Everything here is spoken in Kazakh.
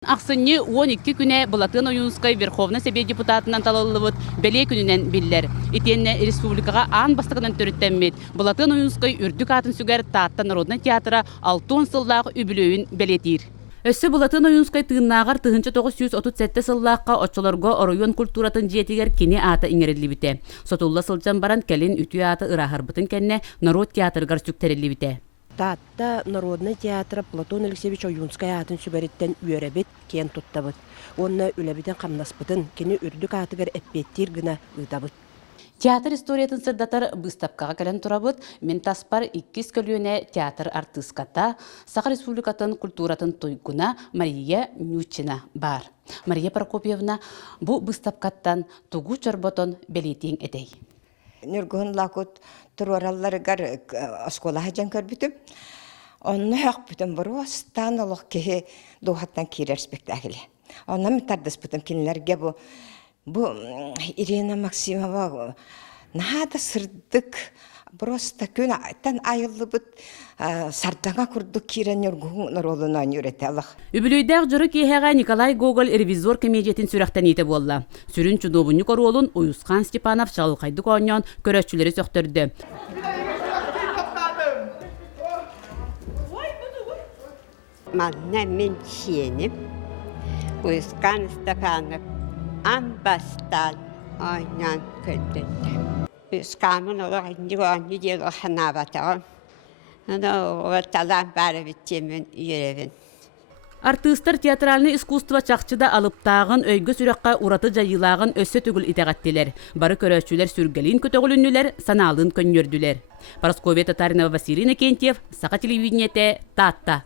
Ақсынны 12 күне Булатын Оюнскай Верховный Совет депутатынан талалылыбыт бәле күнінен биллер. Итенне республикаға ан бастығынан төріттенмет. Булатын Оюнскай үрдік атын сүгер Таатта Народный театра 6 сыллағы үбілөйін бәлетир. Өссі Булатын Оюнскай тыыннағар 1937 сыллаққа очолорго оройон культуратын жетігер кені аты иңерелі біте. Сотулла сылжан баран кәлін үті аты ырахар бұтын кәнне Народ театргар сүктерелі біте. Таатта Народный театра Платон Алексеевич Оюнскай атын сүгәреттен үйеребет кен туттабыт. Онна үләбитен қамнаспытын, кені үрдік атыгар әппеттер гына ұйтабыт. Театр историятын сырдатар быстапкаға кәлен турабыт, мен таспар 2 көліне театр артыската, Саха Республикатын культуратын тойгуна Мария Нючина бар. Мария Прокопьевна бұ быстапкаттан тугу чорботон белетең әдей. Нұргын лақыт тұрараларығар оскола хажан көрбітім. Онны хақ бүтін бұру остан олық кеге доғаттан керер спектаклі. Онна мітардыс бүтін кенілерге бұ Ирина Максимова нағада сырдық просто күн айттан айылы бұд сардаңа күрдік керен үргің ролынан үйреті алық. Үбілөйдәқ жүрі кейхеға Николай Гоголь ревизор комедиятин сүрәқтен еті болла. Сүрін чудобынны королун Уюсқан Степанов шалқайды қойнан көрәтшілері сөқтірді. Манна мен сеніп, Уюсқан Степанов амбастан ойнан көрдетті. Уюсқамын олар инді дел оқына батағын. Талан бары біттемен үйеревін. Артыстар театральный искусство чақчыда алыптағын өйгі сүрәққа ураты жайылағын өссі түгіл итәғаттелер. Бары көрәшчілер сүргелін көтөғілінілер, саналын көннерділер. Парасковия Татаринова, Василий Накентьев, Саха телевидениете, Таатта.